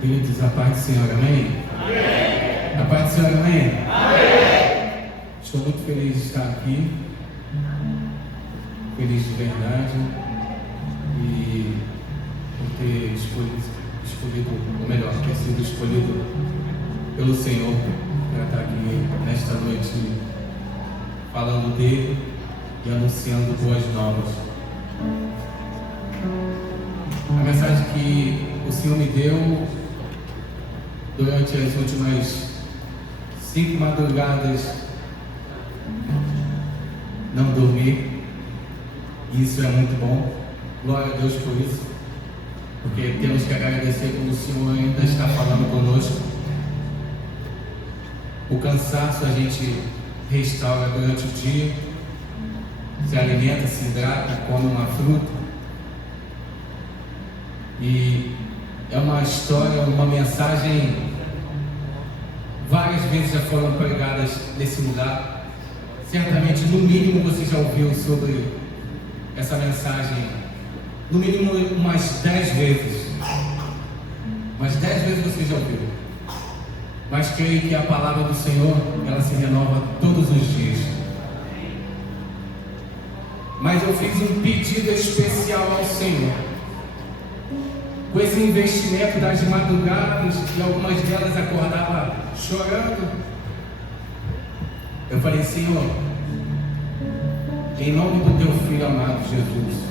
Queridos, a paz do Senhor, amém? Amém! A paz do Senhor, amém? Amém! Estou muito feliz de estar aqui, feliz de verdade, e por ter escolhido, ou melhor, ter sido escolhido pelo Senhor para estar aqui nesta noite, falando dele e anunciando boas novas. A mensagem que o Senhor me deu durante as últimas 5 madrugadas, não dormi, e isso é muito bom. Glória a Deus por isso, porque temos que agradecer como o Senhor ainda está falando conosco. O cansaço a gente restaura durante o dia, se alimenta, se hidrata, come uma fruta. E é uma história, uma mensagem, várias vezes já foram pregadas nesse lugar. Certamente, no mínimo, você já ouviu sobre essa mensagem, no mínimo umas 10 vezes. Umas 10 vezes você já ouviu. Mas creio que a palavra do Senhor, ela se renova todos os dias. Mas eu fiz um pedido especial ao Senhor. Com esse investimento das madrugadas, e algumas delas acordava chorando, eu falei: Senhor, em nome do teu Filho amado Jesus,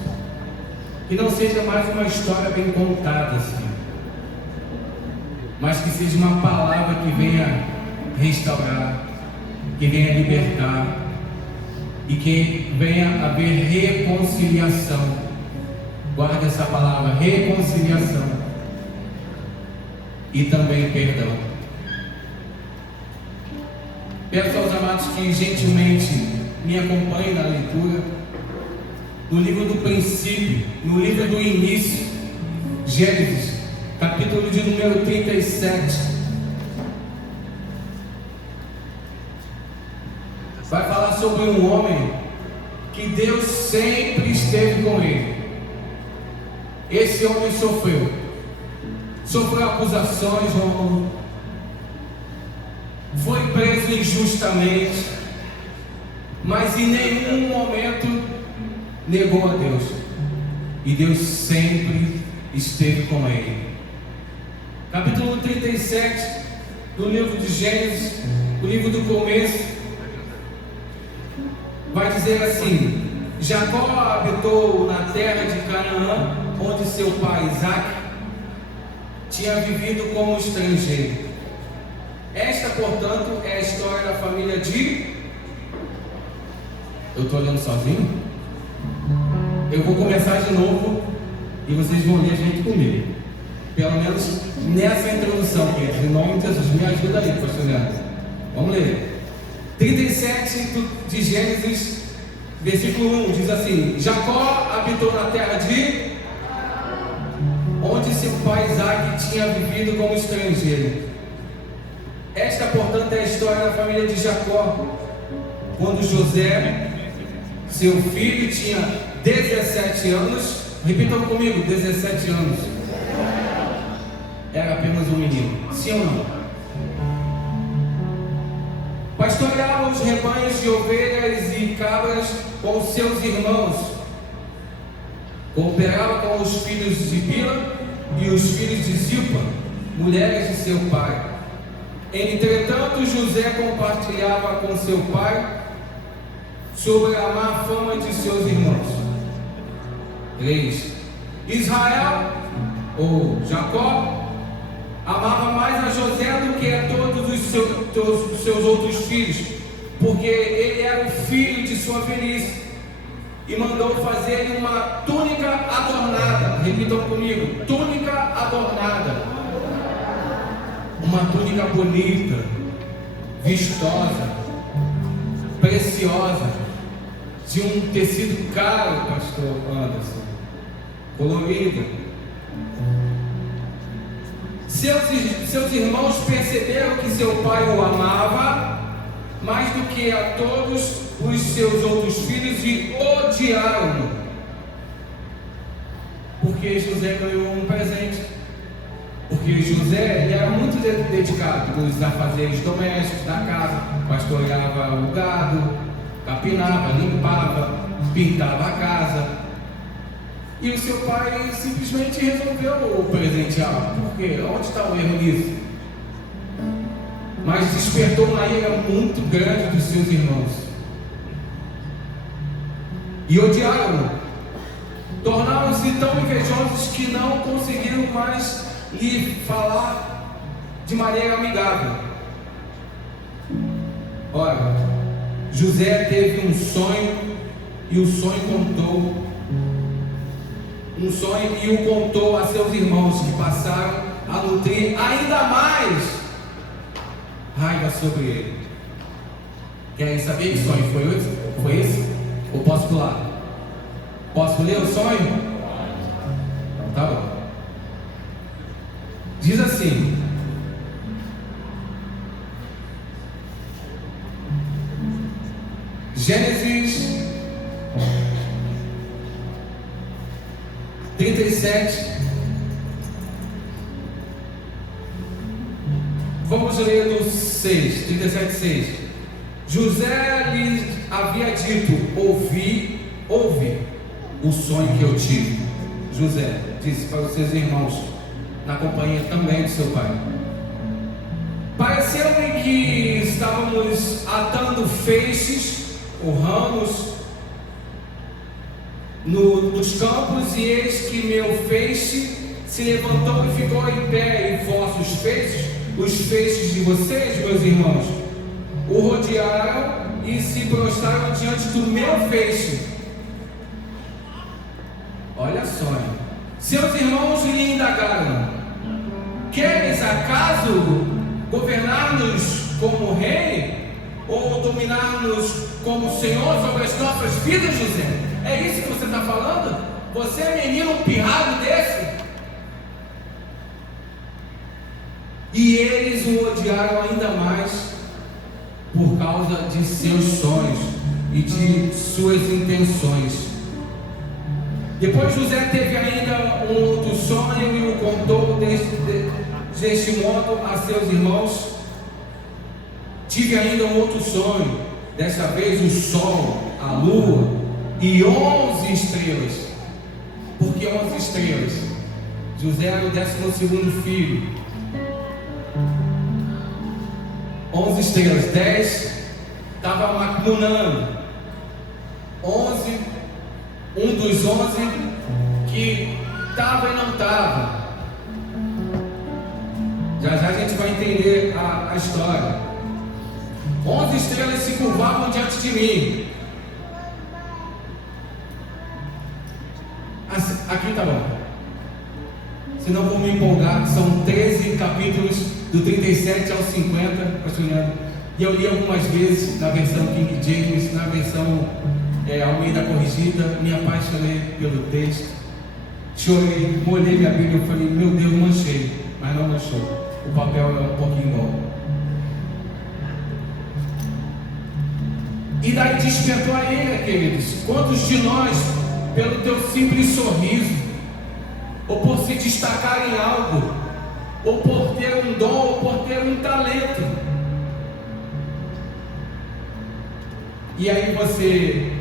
que não seja mais uma história bem contada, Senhor, mas que seja uma palavra que venha restaurar, que venha libertar, e que venha haver reconciliação. Guarda essa palavra, reconciliação, e também perdão. Peço aos amados que gentilmente me acompanhem na leitura no livro do princípio, no livro do início, Gênesis, capítulo de número 37. Vai falar sobre um homem que Deus sempre esteve com ele. Esse homem sofreu acusações, foi preso injustamente, mas em nenhum momento negou a Deus, e Deus sempre esteve com ele. Capítulo 37 do livro de Gênesis, o livro do começo, vai dizer assim: Jacó habitou na terra de Canaã, onde seu pai Isaque tinha vivido como estrangeiro. Esta, portanto, é a história da família de... Eu estou olhando sozinho? Eu vou começar de novo e vocês vão ler junto comigo. Pelo menos nessa introdução, queridos. Em nome de Jesus, me ajuda aí, pastor Leandro. Vamos ler. 37 de Gênesis, versículo 1, diz assim: Jacó habitou na terra de... onde seu pai Isaque tinha vivido como estrangeiro. Esta, portanto, é a história da família de Jacó. Quando José, seu filho, tinha 17 anos, repitam comigo, 17 anos, era apenas um menino, sim ou não? Pastoreava os rebanhos de ovelhas e cabras com seus irmãos, cooperava com os filhos de Bila e os filhos de Zilpa, mulheres de seu pai. Entretanto, José compartilhava com seu pai sobre a má fama de seus irmãos. 3. Israel, ou Jacó, amava mais a José do que a todos os seus outros filhos, porque ele era o filho de sua velhice, e mandou fazer uma túnica adornada. Repitam comigo: túnica adornada. Uma túnica bonita, vistosa, preciosa, de um tecido caro, pastor Anderson, colorida. Seus irmãos perceberam que seu pai o amava mais do que a todos os seus outros filhos e odiaram-no. Porque José ganhou um presente. Porque Porque José ele era muito dedicado nos afazeres domésticos da casa, pastoreava o gado, capinava, limpava, pintava a casa. E o seu pai simplesmente resolveu presenteá-lo. Por quê? Onde está o erro nisso? Mas despertou uma ira muito grande dos seus irmãos. E odiaram-no. Tornaram-se tão invejosos que não conseguiram mais lhe falar de maneira amigável. Ora, José teve um sonho e o sonho contou. Um sonho e o contou a seus irmãos, que passaram a nutrir ainda mais raiva sobre ele. Querem saber que sonho foi esse? Ou posso pular? Posso ler o sonho? Então tá bom. Diz assim: Gênesis 37. Vamos ler do 6, 37:6. José lhes havia dito: ouve o sonho que eu tive. José disse para os seus irmãos, na companhia também de seu pai: pareceu-me que estávamos atando feixes ou ramos nos campos, e eis que meu feixe se levantou e ficou em pé, e vossos feixes, os feixes de vocês, meus irmãos, o rodearam e se prostraram diante do meu feixe. Olha só, seus irmãos lhe indagaram: queres acaso governar-nos como rei, ou dominar-nos como senhor sobre as nossas vidas, José? É isso que você está falando? Você é menino pirrado desse? E eles o odiaram ainda mais por causa de seus sonhos e de suas intenções. Depois José teve ainda um outro sonho e o contou deste modo a seus irmãos. Tive ainda um outro sonho, dessa vez o sol, a lua e 11 estrelas. Por que 11 estrelas? José era o 12º filho. 11 estrelas, 10 estava macunando, 11, um dos 11 que estava e não estava. Já a gente vai entender a história. 11 estrelas se curvavam diante de mim. Aqui tá bom. Senão vou me empolgar. São 13 capítulos, do 37 ao 50, e eu li algumas vezes na versão King James, na versão Almeida Corrigida. Me apaixonei pelo texto, chorei, molhei minha Bíblia. Eu falei: meu Deus, manchei. Mas não manchou. O papel é um pouquinho bom. E daí despertou a ira, queridos. Quantos de nós, pelo teu simples sorriso, ou por se destacar em algo, ou por ter um dom, ou por ter um talento, e aí você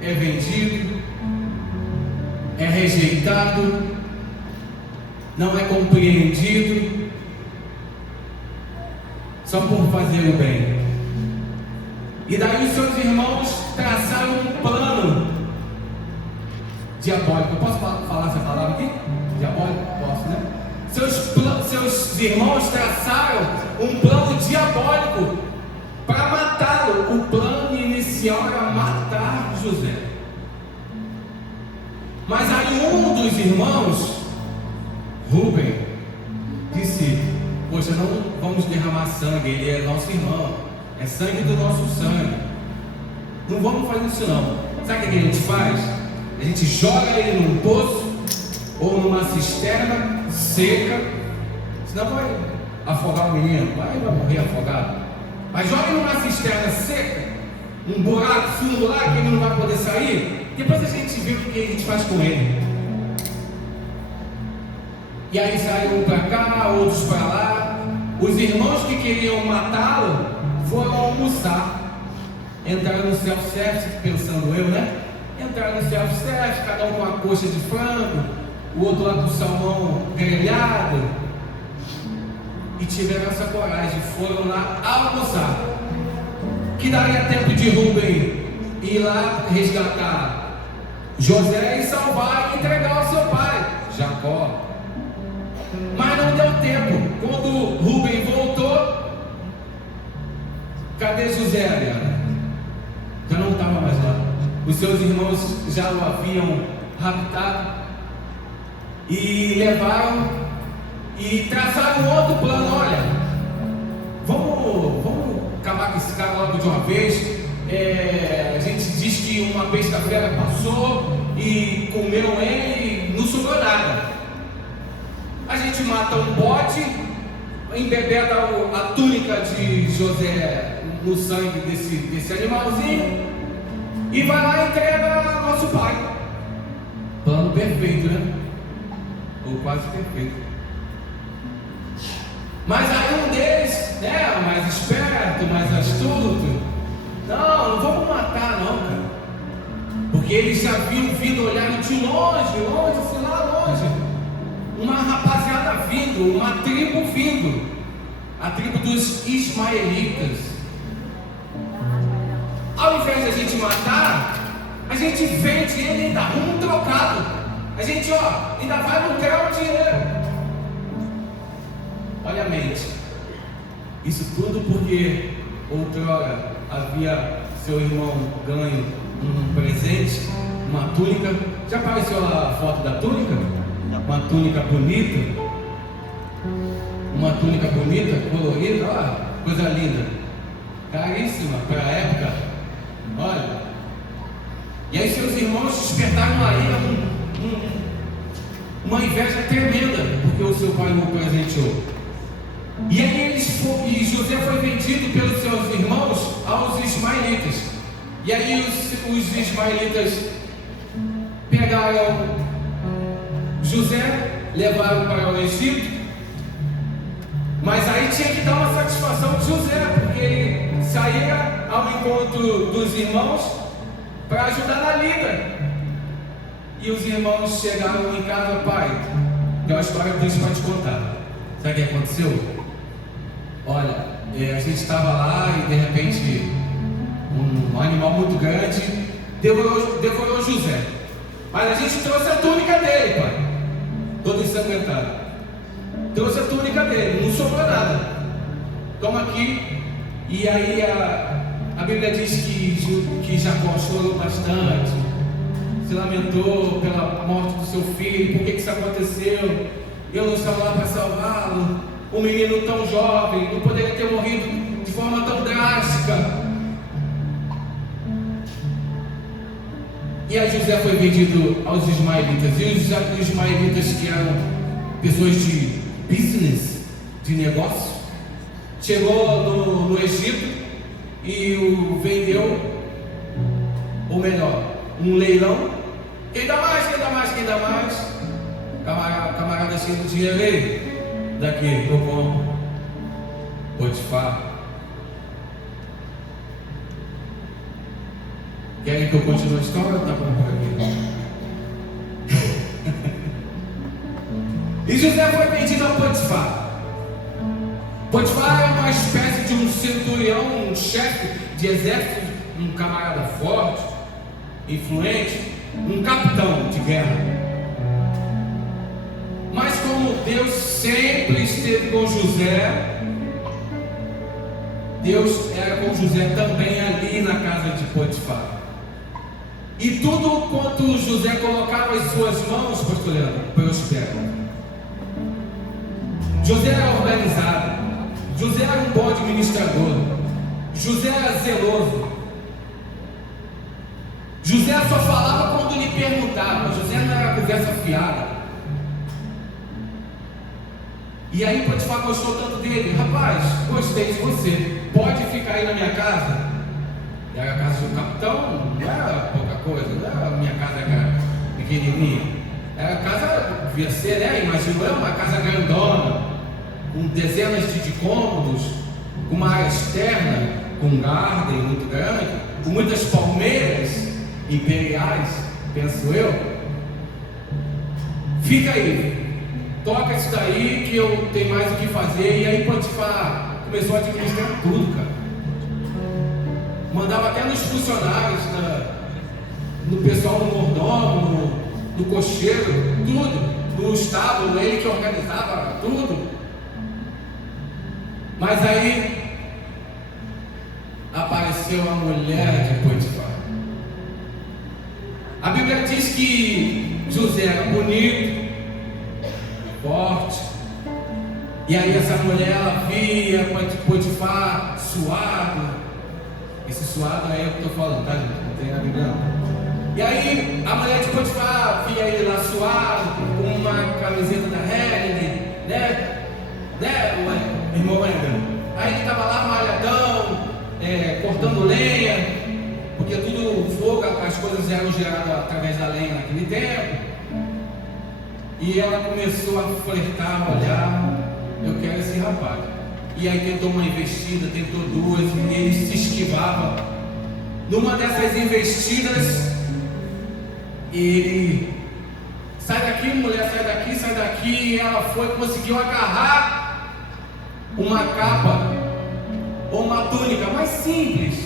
é vendido, é rejeitado, não é compreendido, só por fazer o bem. E daí os seus irmãos traçaram um plano diabólico. Eu posso falar essa palavra aqui? Diabólico? Posso, né? Seus irmãos traçaram um plano diabólico para matá-lo. O plano inicial era matar José. Mas aí um dos irmãos, Rubem, disse: poxa, não vamos derramar sangue, ele é nosso irmão, é sangue do nosso sangue, não vamos fazer isso não. Sabe o que a gente faz? A gente joga ele num poço ou numa cisterna seca, senão vai afogar o menino, vai morrer afogado. Mas joga numa cisterna seca, um buraco fundo lá que ele não vai poder sair. Depois a gente vê o que a gente faz com ele. E aí saíram para cá, outros para lá. Os irmãos que queriam matá-lo foram almoçar. Entraram no self-service, pensando eu, né? Entraram no self-service, cada um com uma coxa de frango, o outro lá com salmão grelhado. E tiveram essa coragem, foram lá almoçar. Que daria tempo de Rubem ir lá resgatar José e salvar e entregar ao seu pai, Jacó. Mas não deu tempo. Quando Rubem voltou, cadê José, galera? Já não estava mais lá. Os seus irmãos já o haviam raptado e levaram e traçaram outro plano. Olha, vamos acabar com esse cara logo de uma vez. A gente diz que uma besta-feira passou e comeu ele e não sobrou nada. A gente mata um bode, embebeda a túnica de José no sangue desse animalzinho e vai lá e entrega ao nosso pai. Plano perfeito, né? Ou quase perfeito. Mas aí um deles, né, mais esperto, mais astuto, não vamos matar não, cara, porque eles já haviam vindo, olhando de longe, sei lá, longe, uma rapaziada vindo, uma tribo vindo, a tribo dos ismaelitas. Ao invés de a gente matar, a gente vende ele e ainda arruma um trocado. A gente, ainda vai lucrar o dinheiro. Olha a mente. Isso tudo porque outrora havia seu irmão ganho um presente, uma túnica. Já apareceu a foto da túnica? Uma túnica bonita. Uma túnica bonita, colorida, olha, coisa linda. Caríssima para a época. Olha. E aí seus irmãos despertaram uma ira, uma inveja tremenda, porque o seu pai não o presenteou. E aí José foi vendido pelos seus irmãos aos ismaelitas. E aí os ismaelitas pegaram José, levaram para o Egito. Mas aí tinha que dar uma satisfação de José, porque ele saía ao encontro dos irmãos para ajudar na lida. E os irmãos chegaram em casa: pai, tem uma história triste para te contar. Sabe o que aconteceu? Olha, a gente estava lá e de repente um animal muito grande devorou José. Mas a gente trouxe a túnica dele, pai, todo ensanguentado. Trouxe a túnica dele, não sobrou nada. Toma aqui. E aí a Bíblia diz que Jacó chorou bastante, se lamentou pela morte do seu filho. Por que isso aconteceu? Eu não estava lá para salvá-lo. Um menino tão jovem não poderia ter morrido de forma tão drástica. E aí José foi vendido aos ismaelitas. E os ismaelitas, que eram pessoas de business, de negócio, chegou no Egito e o vendeu, ou melhor, um leilão. Quem dá mais? Camarada cheio de dinheiro aí. Daqui, eu compro. Potifar. Querem que eu continue a história? Tá bom por aqui. E José foi vendido a Potifar. Potifar é uma espécie de um centurião, um chefe de exército, um camarada forte, influente, um capitão de guerra. Mas como Deus sempre esteve com José, Deus era com José também ali na casa de Potifar. E tudo quanto José colocava em suas mãos, pastor Leandro, prospera. José era organizado, José era um bom administrador, José era zeloso. José só falava quando lhe perguntava. José não era conversa fiada. E aí Potifar gostou tanto dele: rapaz, gostei de você, pode ficar aí na minha casa. Era a casa do capitão, não era pouca coisa, não era a minha casa, era pequenininha, era a casa devia ser, né? Imagino eu, uma casa grandona, com dezenas de cômodos, com uma área externa, com um garden muito grande, com muitas palmeiras imperiais, penso eu. Fica aí, toca isso daí que eu tenho mais o que fazer. E aí Potifar começou a administrar tudo, cara. Mandava até nos funcionários, no pessoal do mordomo, no cocheiro, tudo. No estábulo, ele que organizava tudo. Mas aí apareceu a mulher de Potifar. A Bíblia diz que José era bonito, forte. E aí essa mulher, ela via Potifar suado. Esse suado é eu que estou falando, tá, gente? Não tem na Bíblia não. E aí a mulher de Potifar via ele lá suado, com uma camiseta da Helen, né, o irmão André? Aí ele estava lá malhadão, cortando lenha, porque tudo fogo, as coisas eram geradas através da lenha naquele tempo. E ela começou a flertar, olhar, eu quero esse rapaz. E aí tentou uma investida, tentou duas, e ele se esquivava. Numa dessas investidas, ele: sai daqui, mulher, sai daqui, sai daqui. E ela foi, conseguiu agarrar uma capa ou uma túnica mais simples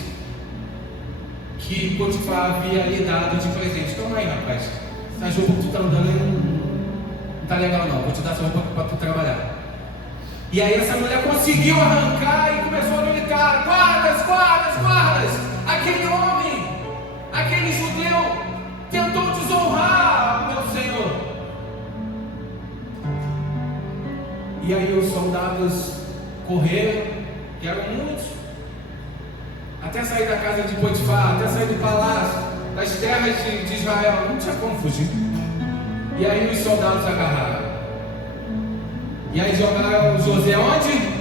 que Potifar havia lhe dado de presente. Toma aí, rapaz, essa roupa que tu está andando aí não está legal não, vou te dar essa roupa para tu trabalhar. E aí essa mulher conseguiu arrancar e começou a gritar: guardas, guardas, guardas! Aquele homem, aquele judeu tentou desonrar meu Senhor. E aí os soldados correram, que eram muitos, até sair da casa de Potifar, até sair do palácio, das terras de Israel. Não tinha como fugir. E aí os soldados agarraram. E aí jogaram José onde?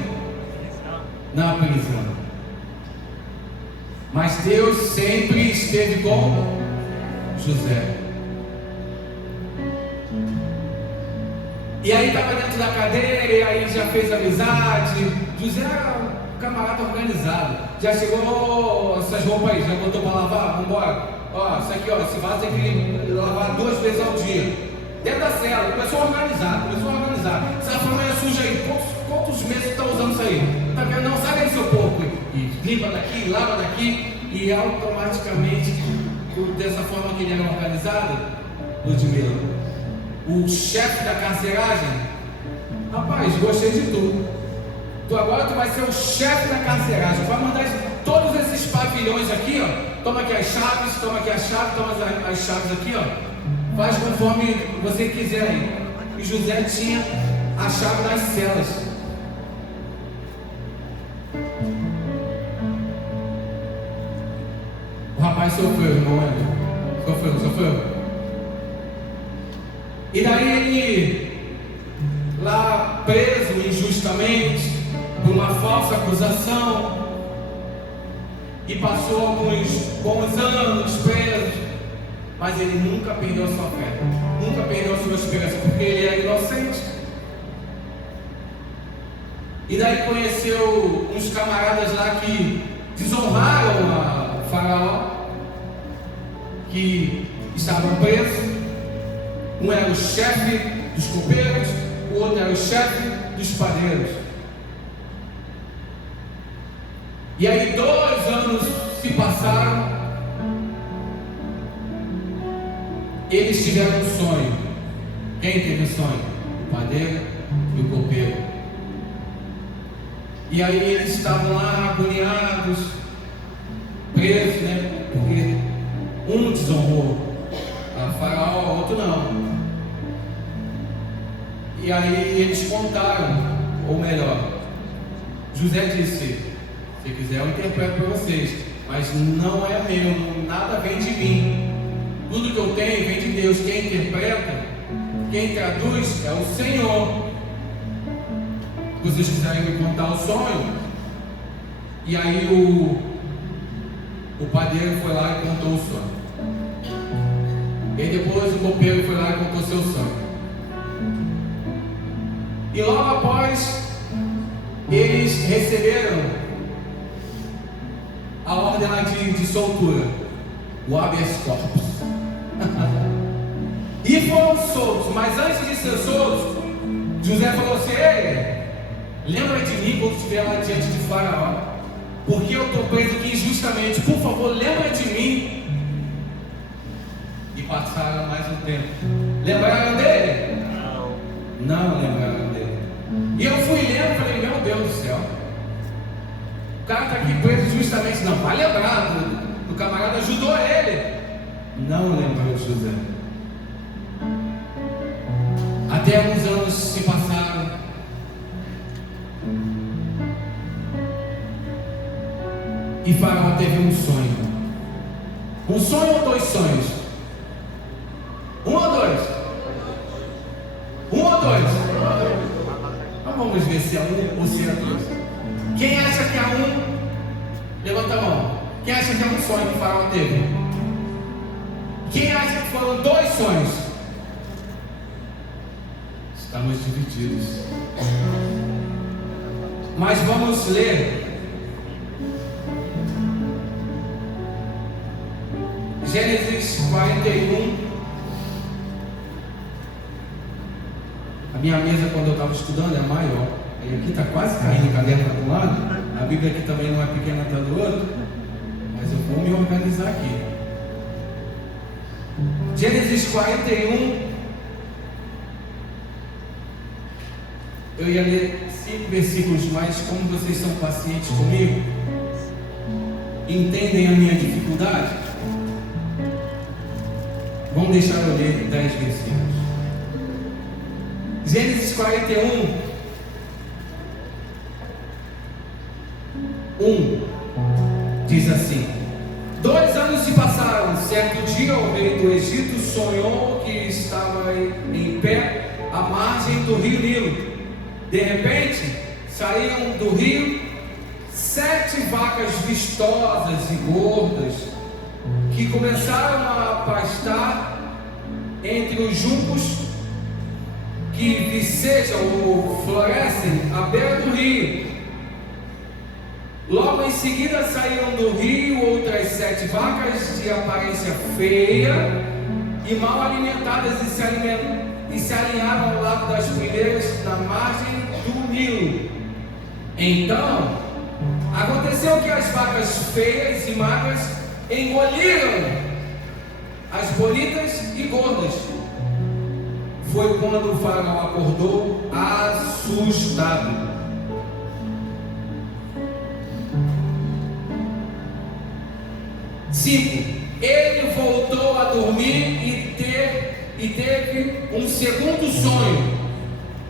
Na prisão. Mas Deus sempre esteve com José. E aí estava dentro da cadeia, e aí já fez amizade. José era um camarada organizado. Já chegou essas roupas aí, já botou para lavar? Vamos embora. Ó, isso aqui, ó, esse vaso tem que lavar 2 vezes ao dia. Dentro da cela, começou a organizar. Essa família suja aí, quantos meses está usando isso aí? Tá vendo? Não, sai aí seu porco. E limpa daqui, lava daqui. E automaticamente, dessa forma que ele era organizado, Ludmila, o chefe da carceragem: rapaz, gostei de tudo. Agora tu vai ser o chefe da carceragem. Vai mandar todos esses pavilhões aqui, ó. Toma aqui as chaves, toma as chaves aqui, ó. Faz conforme você quiser aí. E José tinha a chave das celas. O rapaz sofreu, irmão. Sofreu. E daí ele, lá preso injustamente, por uma falsa acusação, e passou alguns bons anos preso. Mas ele nunca perdeu a sua fé, nunca perdeu a sua esperança, porque ele era inocente. E daí conheceu uns camaradas lá que desonraram a Faraó, que estavam presos. Um era o chefe dos copeiros, o outro era o chefe dos padeiros. E aí 2 anos se passaram. Eles tiveram um sonho. Quem teve um sonho? O padeiro e o copeiro. E aí eles estavam lá agoniados, presos, né? Porque um desonrou a Faraó, outro não. E aí eles contaram, ou melhor, José disse: se quiser eu interpreto para vocês, mas não é meu, nada vem de mim. Tudo que eu tenho vem de Deus. Quem interpreta, quem traduz é o Senhor. Se vocês quiserem me contar o sonho. E aí o padeiro foi lá e contou o sonho. E depois o copeiro foi lá e contou seu sonho. E logo após, eles receberam a ordem lá de soltura, o habeas corpus. E foram soltos, mas antes de ser soltos, José falou assim: ei, lembra de mim quando estiver lá diante de Faraó, porque eu estou preso aqui injustamente, por favor, lembra de mim. E passaram mais um tempo. Lembraram dele? Não lembraram dele. E eu fui lendo e falei: meu Deus do céu, o cara está aqui preso justamente. Não, vai lembrar do camarada, ajudou ele. Não lembrou José. Até alguns anos se passaram. E Faraó teve um sonho. Um sonho ou dois sonhos? Um ou dois? Um ou dois? Então vamos ver se é um ou se é dois. Quem acha que é um? Levanta a mão. Quem acha que é um sonho que o Faraó teve? Quem acha que foram dois sonhos? Estamos divididos. Mas vamos ler Gênesis 41. A minha mesa, quando eu estava estudando, é maior. E aqui está quase caindo a caderno para um lado. A Bíblia aqui também não é pequena, está do outro. Mas eu vou me organizar aqui. Gênesis 41. Eu ia ler 5 versículos, mas como vocês são pacientes comigo, entendem a minha dificuldade, vamos deixar eu ler 10 versículos. Gênesis 41, 1 diz assim: 2 anos se passaram. Certo dia o rei do Egito sonhou que estava em pé à margem do rio Nilo. De repente, saíram do rio 7 vacas vistosas e gordas, que começaram a pastar entre os juncos que vicejam ou florescem à beira do rio. Logo em seguida saíram do rio outras 7 vacas de aparência feia e mal alimentadas e se alinharam ao lado das primeiras na margem do Nilo. Então, aconteceu que as vacas feias e magras engoliram as bonitas e gordas. Foi quando o Faraó acordou assustado. Ele voltou a dormir e teve um segundo sonho.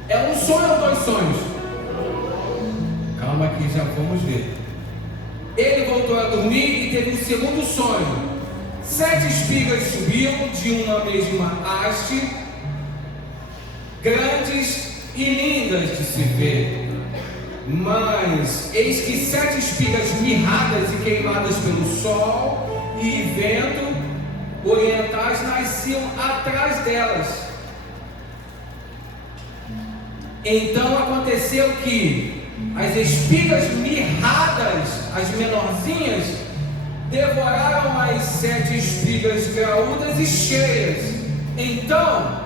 É um sonho ou 2 sonhos? Calma que já vamos ver. Ele voltou a dormir e teve um segundo sonho. 7 espigas subiam de uma mesma haste, grandes e lindas de se ver. Mas eis que 7 espigas mirradas e queimadas pelo sol e vento orientais nasciam atrás delas. Então aconteceu que as espigas mirradas, as menorzinhas, devoraram as 7 espigas graúdas e cheias. Então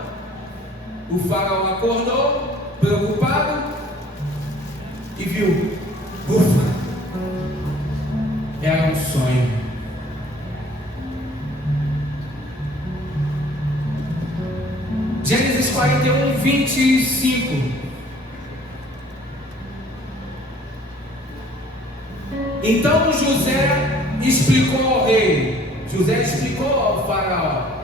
o Faraó acordou, preocupado, e viu: ufa, era um sonho. Gênesis 41, 25. Então José explicou ao rei, José explicou ao Faraó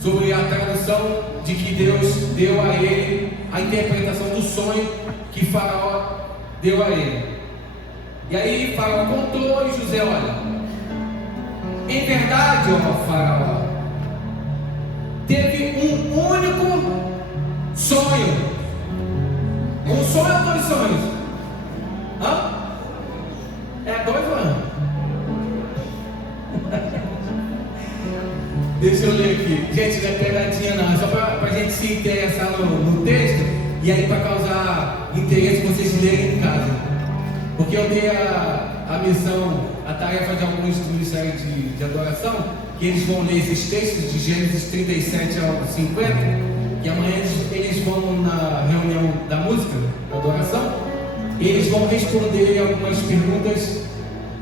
sobre a tradução de que Deus deu a ele, a interpretação do sonho que Faraó deu a ele. E aí Faraó contou e José: olha, em verdade, ó Faraó, teve um único sonho. Um sonho ou 2 sonhos? Hã? É 2 ou não? Deixa eu ler aqui. Gente, não é pegadinha não, é só para a gente se interessar no texto. E aí, para causar interesse, vocês lerem em casa, porque eu dei a missão, a tarefa de alguns do Ministério de Adoração, que eles vão ler esses textos de Gênesis 37 ao 50, que amanhã eles vão na reunião da música, da adoração, e eles vão responder algumas perguntas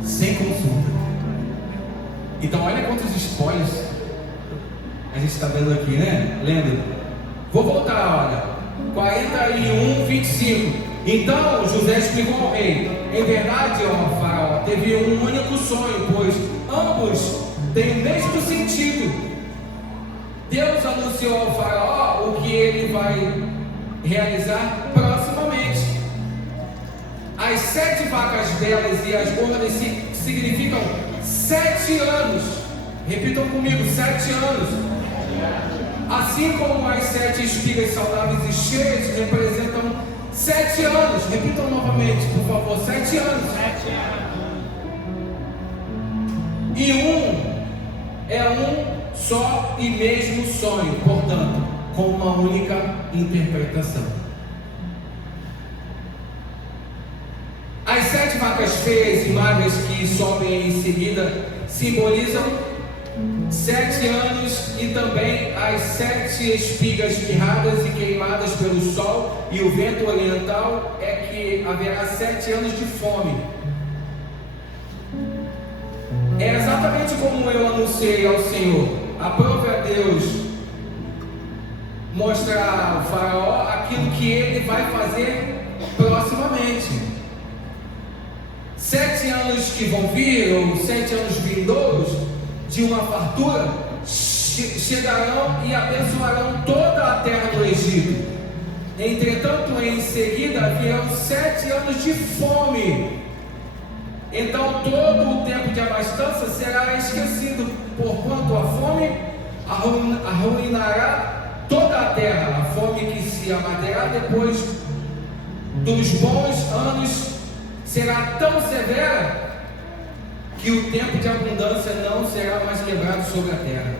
sem consulta. Então olha quantos spoilers a gente está dando aqui, né? Lembra? Vou voltar, olha. 41:25. Então José explicou ao rei: em verdade, ó Faraó, teve um único sonho, pois ambos têm o mesmo sentido. Deus anunciou ao Faraó o que ele vai realizar proximamente. As 7 vacas belas e as gordas significam 7 anos. Repitam comigo: 7 anos. Assim como as 7 espigas saudáveis e cheias representam 7 anos. Repitam novamente, por favor: 7 anos. 7 anos. E é um só e mesmo sonho, portanto, com uma única interpretação. As 7 vacas feias e magras que sobem em seguida simbolizam 7 anos, e também as 7 espigas mirradas e queimadas pelo sol e o vento oriental é que haverá 7 anos de fome. É exatamente como eu anunciei ao Senhor. Aprove a Deus mostrar ao Faraó aquilo que ele vai fazer proximamente. 7 anos que vão vir, ou 7 anos vindouros, de uma fartura, chegarão e abençoarão toda a terra do Egito. Entretanto, em seguida virão 7 anos de fome. Então todo o tempo de abastança será esquecido, porquanto a fome arruinará toda a terra. A fome que se abaterá depois dos bons anos será tão severa que o tempo de abundância não será mais lembrado sobre a terra.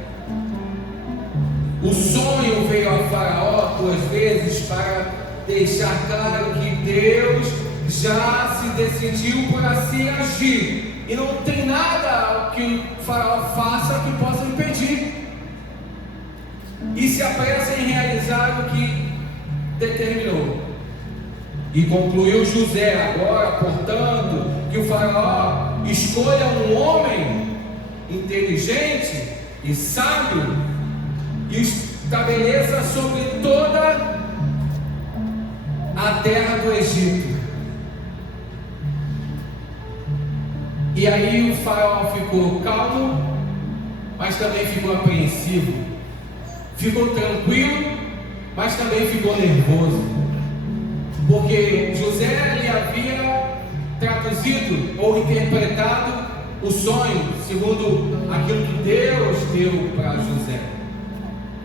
O sonho veio a Faraó 2 vezes para deixar claro que Deus já se decidiu por assim agir, e não tem nada que o Faraó faça que possa impedir, e se apressa em realizar o que determinou. E concluiu José: agora, portanto, que o Faraó escolha um homem inteligente e sábio e o estabeleça sobre toda a terra do Egito. E aí o Faraó ficou calmo, mas também ficou apreensivo. Ficou tranquilo, mas também ficou nervoso, porque José lhe havia traduzido ou interpretado o sonho segundo aquilo que Deus deu para José.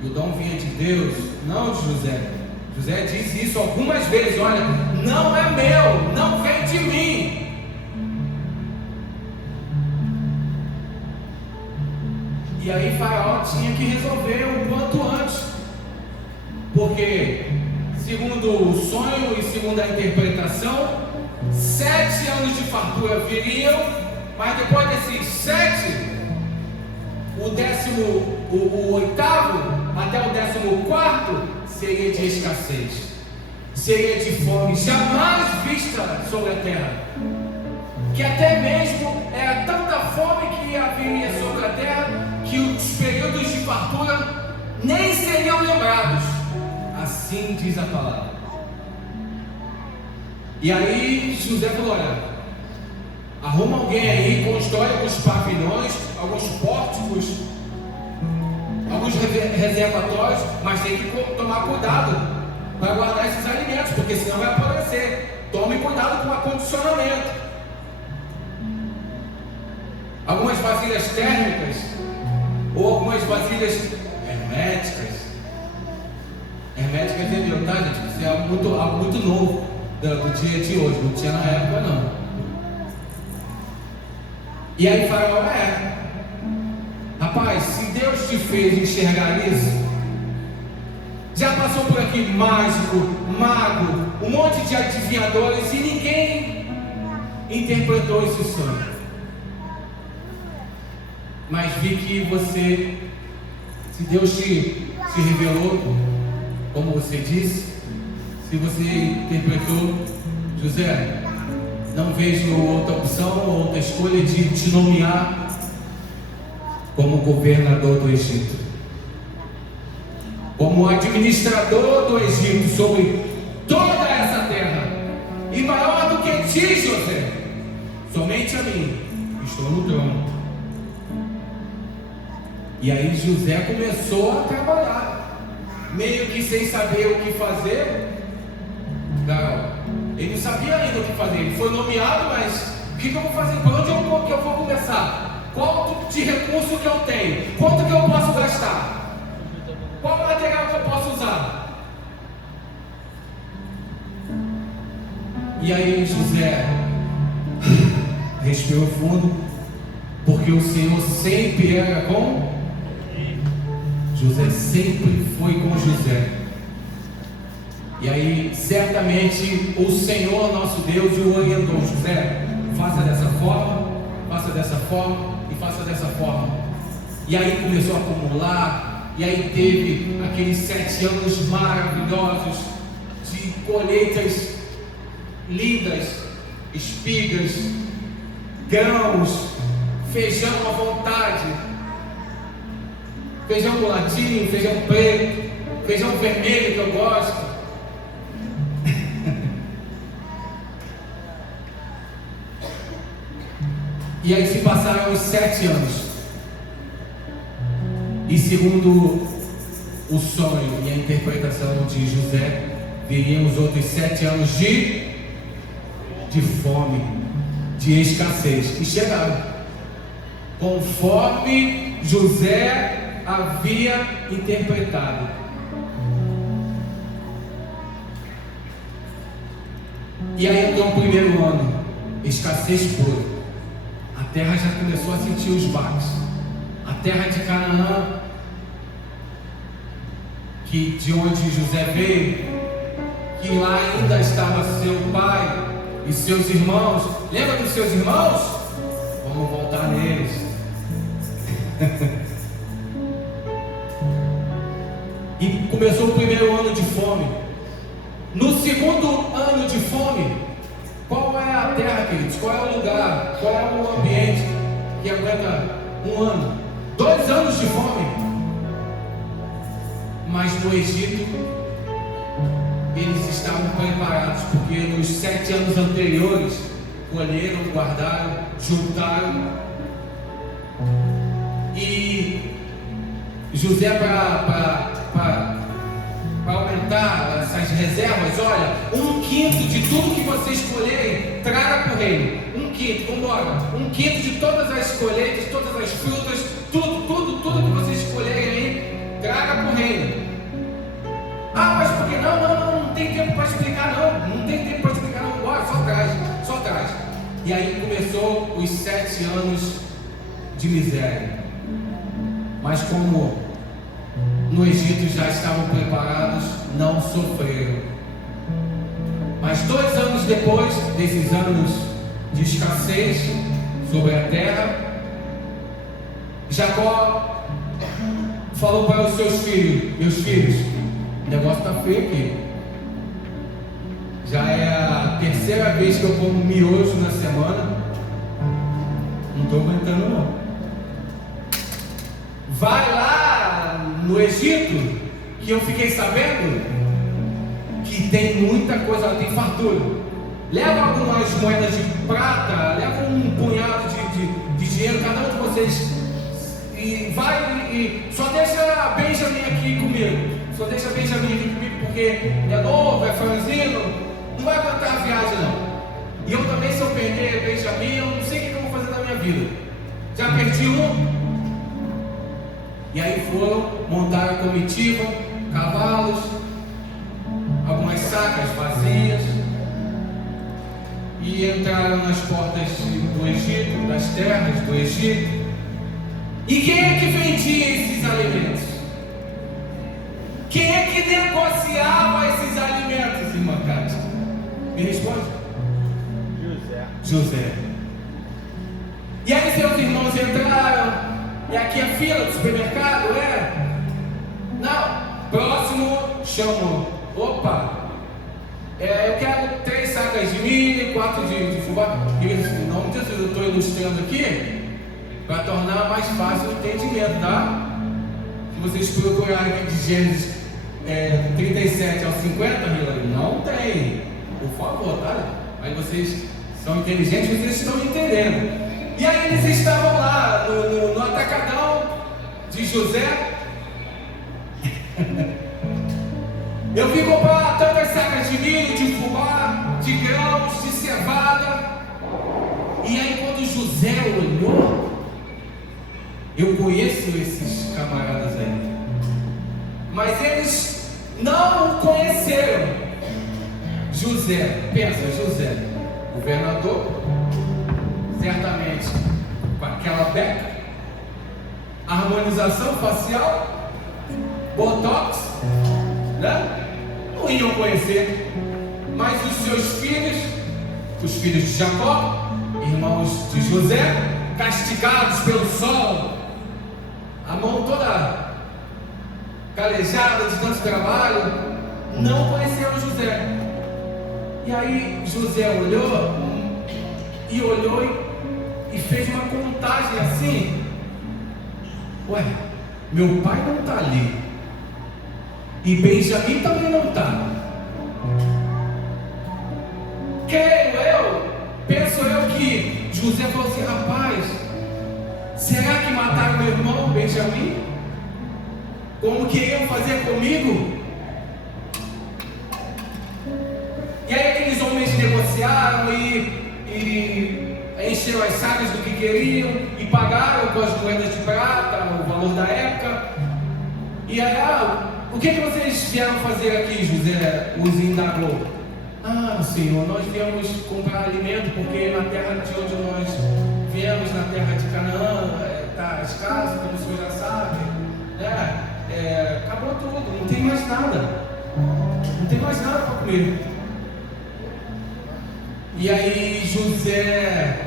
E o dom vinha de Deus, não de José. José disse isso algumas vezes: olha, não é meu, não vem de mim. E aí Faraó tinha que resolver o quanto antes, porque segundo o sonho e segundo a interpretação, 7 anos de fartura viriam, mas depois desses 7, o 8º até o 14º seria de escassez, seria de fome jamais vista sobre a terra, que até mesmo era tanta fome que haveria sobre a terra que os períodos de fartura nem seriam lembrados. Assim diz a palavra. E aí José falou: olha, arruma alguém aí, constrói alguns pavilhões, alguns pórticos, alguns reservatórios, mas tem que tomar cuidado para guardar esses alimentos, porque senão vai apodrecer. Tome cuidado com o acondicionamento. Algumas vasilhas térmicas ou algumas vasilhas herméticas. Herméticas é meu, tá, gente? Isso é algo muito novo do dia de hoje, não tinha na época não. E aí Faraó: rapaz, se Deus te fez enxergar isso, Já passou por aqui mágico, mago, um monte de adivinhadores e ninguém interpretou esse sonho. Mas vi que você, se Deus te revelou, como você disse, se você interpretou, José, não vejo outra opção, outra escolha de te nomear como governador do Egito, como administrador do Egito sobre toda essa terra, e maior do que ti, José, somente a mim, estou no trono. E aí José começou a trabalhar, meio que sem saber o que fazer. Ele não sabia ainda o que fazer, ele foi nomeado, mas o que eu vou fazer? Por onde eu vou começar? Qual de recurso que eu tenho? Quanto que eu posso gastar? Qual material que eu posso usar? E aí José respirou fundo, porque o Senhor sempre era com José, sempre foi com José. E aí certamente o Senhor nosso Deus o orientou: José, faça dessa forma, faça dessa forma e faça dessa forma. E aí começou a acumular, e aí teve aqueles 7 anos maravilhosos de colheitas lindas, espigas, grãos, feijão à vontade, feijão mulatinho, feijão preto, feijão vermelho que eu gosto. E aí se passaram os 7 anos. E segundo o sonho e a interpretação de José, viriam os outros 7 anos de fome, de escassez. E chegaram, conforme José havia interpretado. E aí então o primeiro ano, escassez pura. A terra já começou a sentir os baques. A terra de Canaã, que de onde José veio, que lá ainda estava seu pai e seus irmãos. Lembra dos seus irmãos? Vamos voltar neles. E começou o primeiro ano de fome. No segundo ano de fome, qual é a terra, queridos? Qual é o lugar? Qual é o ambiente que aguenta um ano? 2 anos de fome. Mas no Egito, eles estavam preparados, porque nos 7 anos anteriores, colheram, guardaram, juntaram. E José, para aumentar essas reservas, olha, 1/5 de tudo que vocês colherem, traga para o reino. 1/5, vamos embora. 1/5 de todas as colheitas, todas as frutas, tudo que vocês escolherem aí, traga para o reino. Ah, mas por que não tem tempo para explicar, não tem tempo para explicar, não, bora, só traz. E aí começou os 7 anos de miséria. Mas como no Egito já estavam preparados, não sofreram. Mas 2 anos depois desses anos de escassez sobre a terra, Jacó falou para os seus filhos: meus filhos, o negócio está feio aqui. Já é a 3ª vez que eu como miojo na semana. Não estou aguentando não. Vai lá no Egito, que eu fiquei sabendo que tem muita coisa, tem fartura. Leva algumas moedas de prata, leva um punhado de dinheiro, cada um de vocês, e vai e só deixa Benjamin aqui comigo. Só deixa Benjamin aqui comigo, porque é novo, é franzino, não vai aguentar a viagem não. E eu também, se eu perder Benjamin, eu não sei o que eu vou fazer na minha vida. Já perdi um. E aí foram, montaram a comitiva, cavalos, algumas sacas vazias, e entraram nas portas do Egito, das terras do Egito. E quem é que vendia esses alimentos? Quem é que negociava esses alimentos, irmã Cátia? Me responde. José. E aí seus irmãos entraram, e aqui a fila do supermercado, Não, próximo chamou. Opa, eu quero 3 sacas de milho, 4 de fubá. Em nome de Jesus, eu estou ilustrando aqui para tornar mais fácil o entendimento, tá? Se vocês procurarem aqui de Gênesis 37 ao 50, não tem, por favor, tá? Aí vocês são inteligentes, vocês estão entendendo. E aí eles estavam lá no atacadão de José. Eu vim comprar tantas sacas de milho, de fubá, de grãos, de cevada. E aí quando José olhou, eu conheço esses camaradas aí, mas eles não o conheceram. José, governador, certamente com aquela beca, harmonização facial, botox, né? Não iam conhecer, mas os seus filhos, os filhos de Jacó, irmãos de José, castigados pelo sol, a mão toda calejada de tanto trabalho, não conheceram José. E aí José olhou e fez uma contagem assim: ué, meu pai não está ali, e Benjamim também não está. Penso eu que José falou assim: rapaz, será que mataram meu irmão Benjamim? Como queriam fazer comigo? E aí aqueles homens negociaram e encheram as sacas do que queriam e pagaram com as moedas de prata, o valor da época. E aí, o que vocês vieram fazer aqui? José os indagou. Senhor, nós viemos comprar alimento, porque na terra de onde nós viemos, na terra de Canaã, está escasso, como o senhor já sabe, acabou tudo, não tem mais nada para comer. E aí José: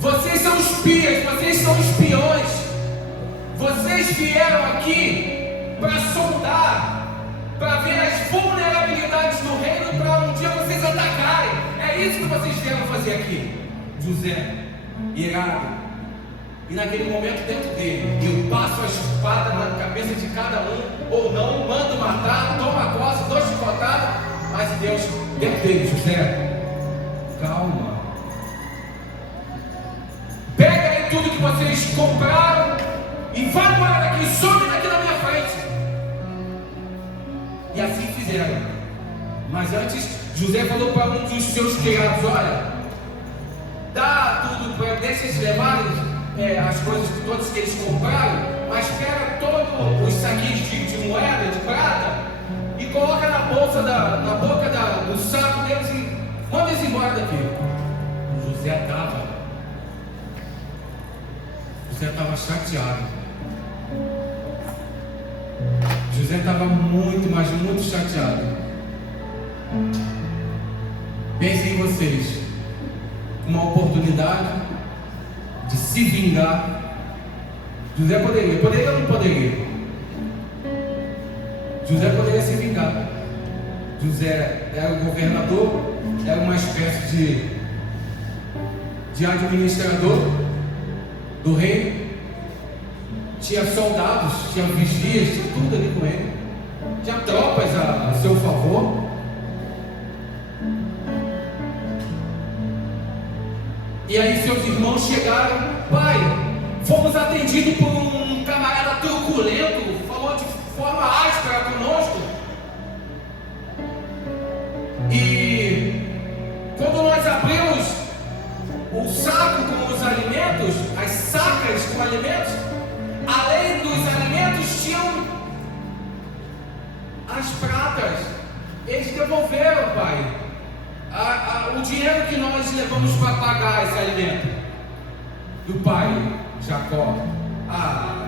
vocês são espias, vocês são espiões, vocês vieram aqui para sondar, para ver as vulnerabilidades do reino, para um dia vocês atacarem. É isso que vocês vieram fazer aqui. José, irado, e naquele momento dentro dele: eu passo a espada na cabeça de cada um, ou não, mando matar, toma costa, 2 chicotadas. Mas Deus, dentro dele: José, calma, pega aí tudo que vocês compraram e vai embora daqui, some daqui na minha frente. E assim fizeram. Mas antes, José falou para um dos seus criados: olha, dá tudo, deixa eles levarem as coisas todas que eles compraram, mas pega todos os saquinhos de moeda, de prata, e coloca na bolsa, na boca do saco deles e manda eles embora daqui. José estava chateado. José estava muito, mas muito chateado. Pensem em vocês, uma oportunidade de se vingar. José poderia ou não poderia? José poderia se vingar. José era o governador, era uma espécie de administrador do reino. Tinha soldados, tinha vigias, tinha tudo ali com ele. Tinha tropas a seu favor. E aí seus irmãos chegaram: pai, fomos atendidos por um camarada truculento, falou de forma áspera conosco. E quando nós abrimos o saco com os alimentos, as sacas com alimentos, além dos alimentos tinham as pratas. Eles devolveram, pai, o dinheiro que nós levamos para pagar esse alimento. E o pai Jacó: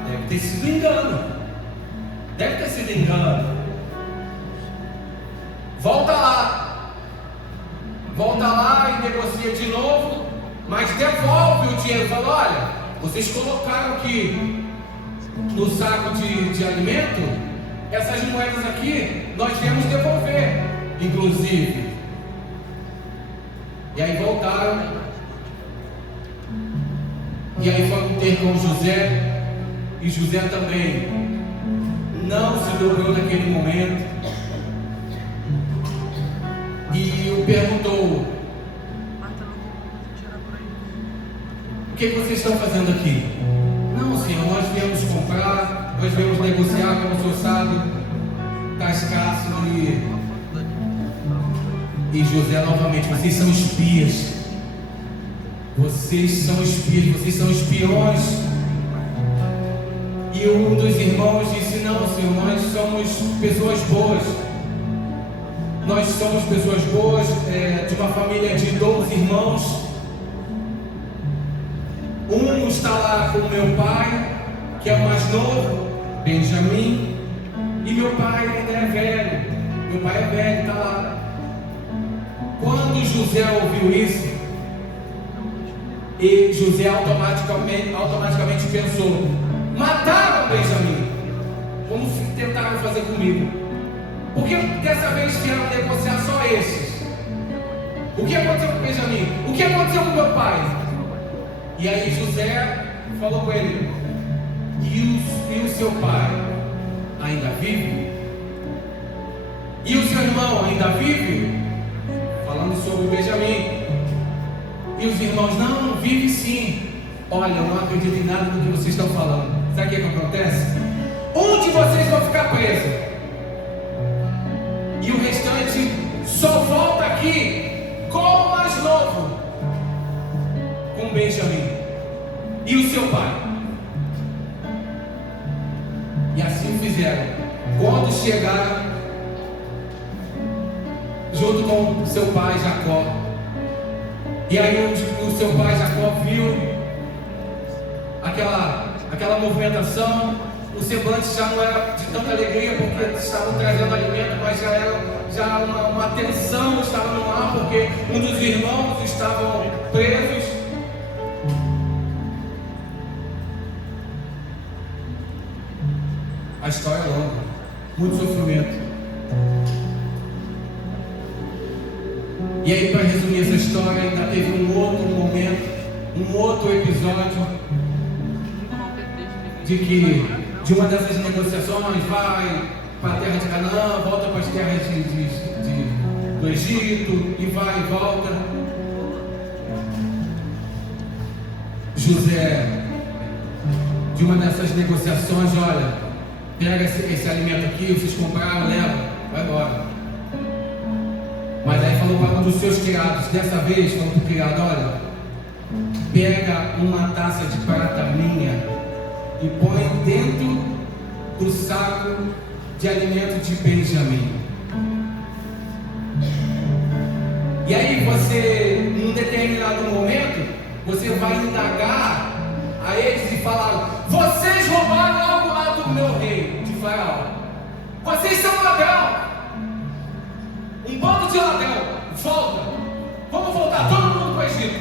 deve ter sido engano. volta lá e negocia de novo, mas devolve o dinheiro. Fala: olha, vocês colocaram aqui no saco de alimento, essas moedas aqui, nós viemos devolver, inclusive. E aí voltaram, e aí foram ter com José, e José também não se dobrou naquele momento, e o perguntou: o que vocês estão fazendo aqui? Não, senhor, nós viemos comprar, nós viemos negociar, como o senhor sabe, está escasso. E José novamente: vocês são espias, vocês são espias, vocês são espiões. E um dos irmãos disse: não, senhor, nós somos pessoas boas, nós somos pessoas boas, de uma família de 12 irmãos. Um está lá com meu pai, que é o mais novo, Benjamim, e meu pai ainda é velho. Meu pai é velho, está lá. Quando José ouviu isso, e José automaticamente pensou: mataram Benjamim, como tentaram fazer comigo. Por que dessa vez vieram negociar só esses? O que aconteceu com Benjamim? O que aconteceu com meu pai? E aí José falou com ele: e o seu pai ainda vive? E o seu irmão ainda vive? Falando sobre o Benjamim. E os irmãos: não, vive sim. Olha, eu não acredito em nada do que vocês estão falando. Sabe o que acontece? Um de vocês vai ficar preso, e o restante só volta aqui com o mais novo, com Benjamim e o seu pai. E assim fizeram. Quando chegaram junto com seu pai Jacó, e aí o seu pai Jacó viu aquela movimentação, o semblante já não era de tanta alegria, porque estavam trazendo alimento, mas já era uma tensão estava no ar, porque um dos irmãos estavam presos. A história é longa, muito sofrimento. E aí, para resumir essa história, ainda teve um outro momento, um outro episódio, de uma dessas negociações: vai para a terra de Canaã, volta para as terras do Egito, e vai e volta. José, de uma dessas negociações: olha, pega esse alimento aqui, vocês compraram, leva, vai embora. Mas aí falou para um dos seus criados, dessa vez falou para o criado: olha, pega uma taça de prata minha e põe dentro do saco de alimento de Benjamim. E aí você, num determinado momento, você vai indagar a eles e falar: vocês roubaram algo lá do meu rei, de Faraó. Vocês são ladrão, um bando de ladrão. Volta, vamos voltar todo mundo para o Egito.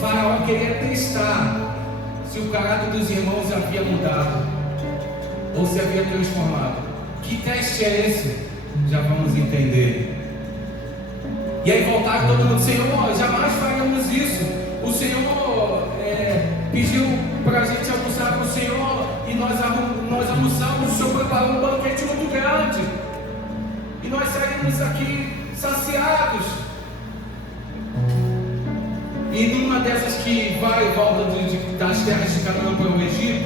Faraó queria testar se o caráter dos irmãos havia mudado ou se havia transformado. Que teste é esse? Já vamos entender. E aí voltaram todo mundo: Senhor, jamais faremos isso. O Senhor pediu para a gente almoçar com o Senhor, e nós almoçamos. O Senhor preparou um banquete muito grande, e nós saímos aqui saciados. E numa dessas que vai e volta das terras de Canaã para o Egito,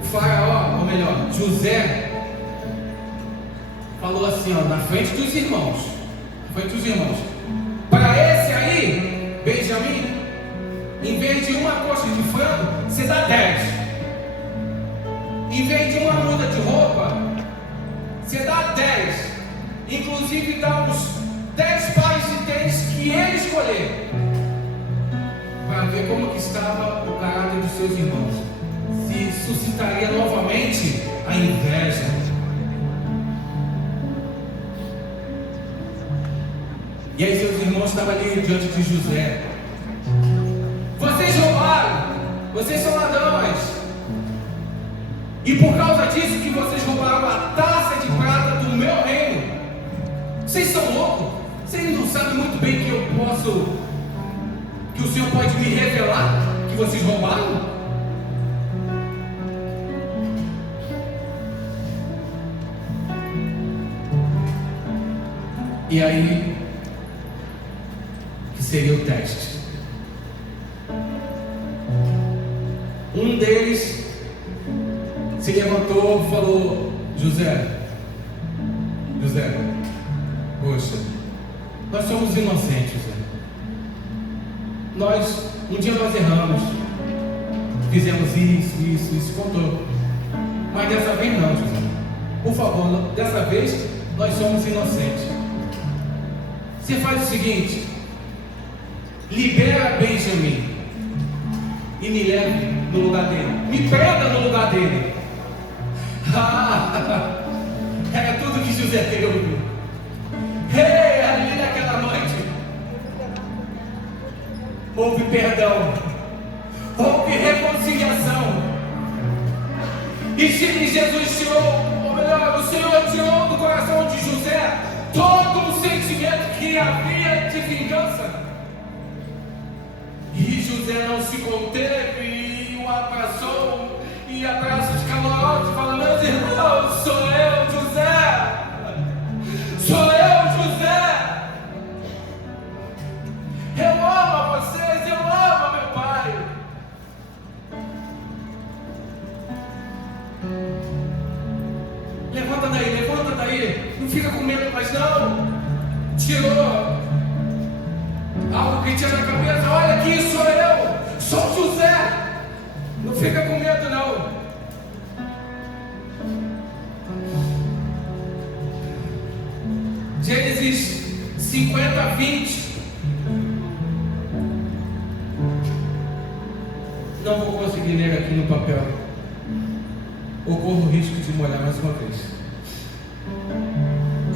o Faraó, ou melhor, José, falou assim, na frente dos irmãos: para esse aí, Benjamim, em vez de uma coxa de frango, você dá 10. Em vez de uma muda de roupa, você dá 10. Inclusive dá uns 10 pares de tênis que ele escolher, para ver como que estava o caráter dos seus irmãos. Se suscitaria novamente a inveja. E aí seus irmãos estavam ali diante de José. Vocês roubaram, vocês são ladrões. E por causa disso que vocês roubaram a taça de prata do meu reino. Vocês são loucos? Vocês não sabem muito bem que que o Senhor pode me revelar que vocês roubaram? E aí, que seria o teste? Um deles se levantou e falou: José, poxa, nós somos inocentes, José. Um dia nós erramos, fizemos isso, contou. Mas dessa vez não, José. Por favor, dessa vez nós somos inocentes. Você faz o seguinte: libera Benjamim e me leve no lugar dele, me prenda no lugar dele. Era tudo que José queria ouvir. Ali naquela noite houve perdão, houve reconciliação, e Jesus tirou, ou melhor, o Senhor tirou do coração de José todo o sentimento que havia de vingança. E José não se conteve e o abraçou, e abraços calorosos, falando: meus irmãos, sou eu, José. Sou eu, José. Eu amo a vocês, eu amo meu pai. Levanta daí. Não fica com medo mais não. Tirou algo que tinha na cabeça. Olha aqui, sou eu, sou José. Não fica com medo não. Gênesis 50:20. Não vou conseguir ler aqui no papel. Eu corro o risco de molhar mais uma vez.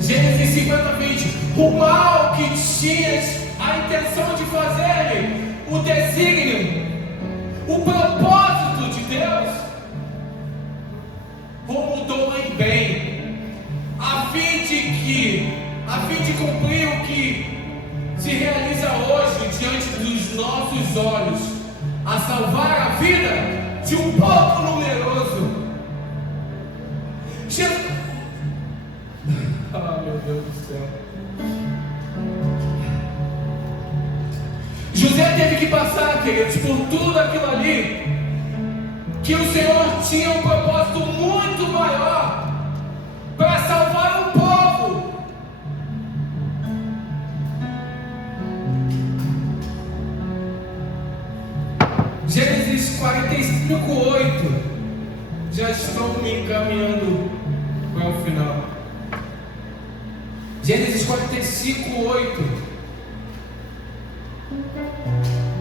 Gênesis 50:20. O mal que tinhas a intenção de fazer, o desígnio, o propósito de Deus, o mudou em bem, a fim de cumprir o que se realiza hoje diante dos nossos olhos, a salvar a vida de um povo numeroso. Meu Deus do céu. José teve que passar, queridos, por tudo aquilo ali, que o Senhor tinha um propósito muito maior para salvar o povo. Gênesis 45:8. Já estou me encaminhando para o final. Gênesis 45:8.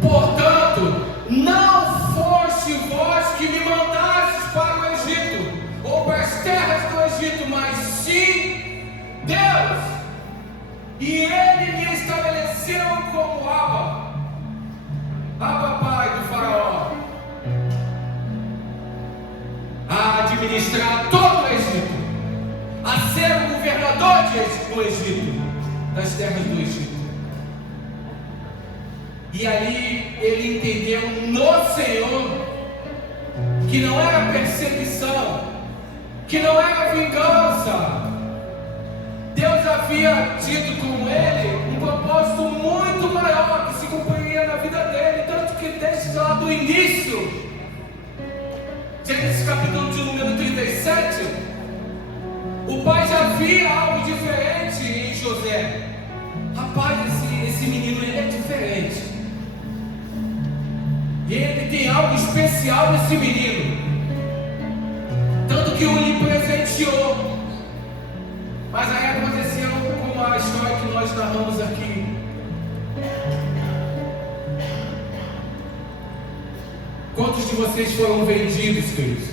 Portanto, não foste vós que me mandastes para o Egito, ou para as terras do Egito, mas sim Deus. E Ele me estabeleceu como Abba, pai do faraó, a administrar todo o Egito, a ser o governador do Egito, das terras do Egito. E ali ele entendeu no Senhor que não era perseguição, que não era vingança. Deus havia tido com ele um propósito muito maior que se cumpriria na vida dele, tanto que desde lá do início, Gênesis capítulo de número 37, o pai já via algo diferente em José. Rapaz, esse menino, ele é diferente. Ele tem algo especial nesse menino, tanto que o lhe presenteou. Mas aí aconteceu como a história que nós narramos aqui. Quantos de vocês foram vendidos, queridos?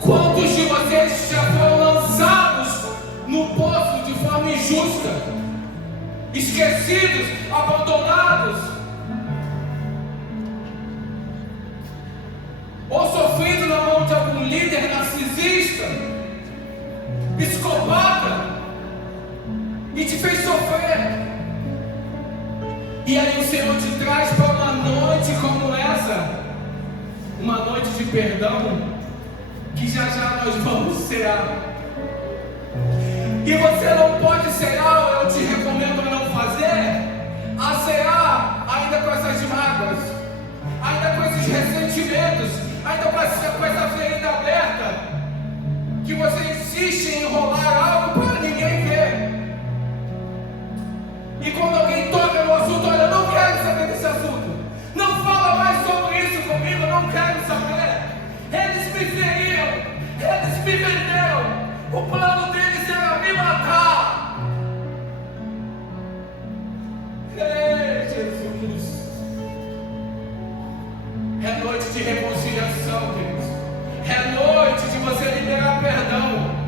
Quantos de vocês já foram lançados no poço de forma injusta? esquecidos, abandonados, ou sofrido na mão de algum líder narcisista, psicopata, e te fez sofrer. E aí o Senhor te traz para uma noite como essa, uma noite de perdão, que já já nós vamos cear. E você não pode cear, eu te recomendo a não fazer, a cear ainda com essas mágoas, ainda com esses ressentimentos, ainda com essa ferida aberta, que você insiste em enrolar algo para ninguém ver. E quando alguém toca no assunto, olha, eu não quero saber desse assunto, não fala mais sobre isso comigo, eu não quero saber. Eles me feriram, eles me venderam, o plano deles era me matar. Ei, Jesus, é noite de reconciliação, queridos. É noite de você liberar perdão.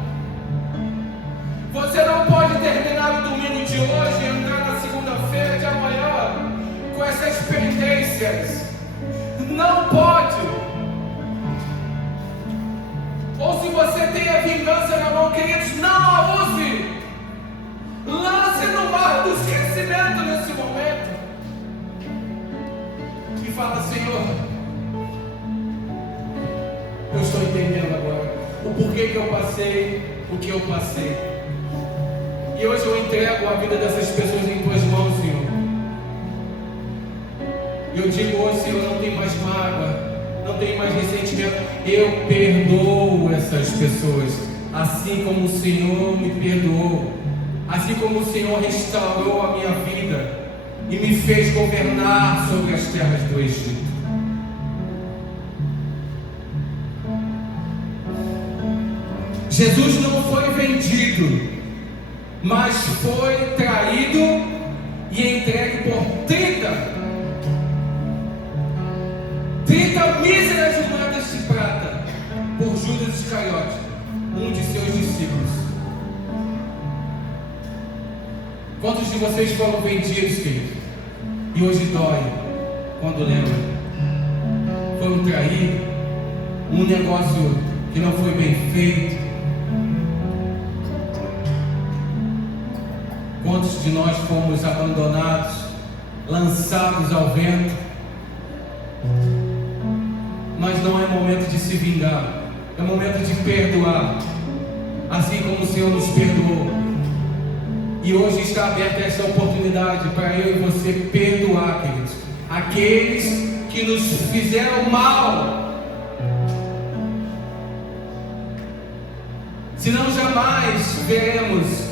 Você não pode terminar o domingo de hoje e entrar na segunda-feira de amanhã com essas pendências. Não pode. Ou se você tem a vingança na mão, queridos, não a use. Lance no mar do esquecimento nesse momento. E fala, Senhor, eu estou entendendo agora o porquê que eu passei, o que eu passei. E hoje eu entrego a vida dessas pessoas em tuas mãos, Senhor. E eu digo hoje, Senhor, não tem mais mágoa, não tem mais ressentimento. Eu perdoo essas pessoas, assim como o Senhor me perdoou, assim como o Senhor restaurou a minha vida e me fez governar sobre as terras do Egito. Jesus não foi vendido, mas foi traído e entregue por 30 míseras moedas de prata por Judas Iscariote, um de seus discípulos. Quantos de vocês foram vendidos, queridos? E hoje dói quando lembram? Foram traídos, um negócio que não foi bem feito. Quantos de nós fomos abandonados, lançados ao vento? Mas não é momento de se vingar, é momento de perdoar, assim como o Senhor nos perdoou. E hoje está aberta essa oportunidade para eu e você perdoar, queridos, aqueles que nos fizeram mal. Senão jamais veremos,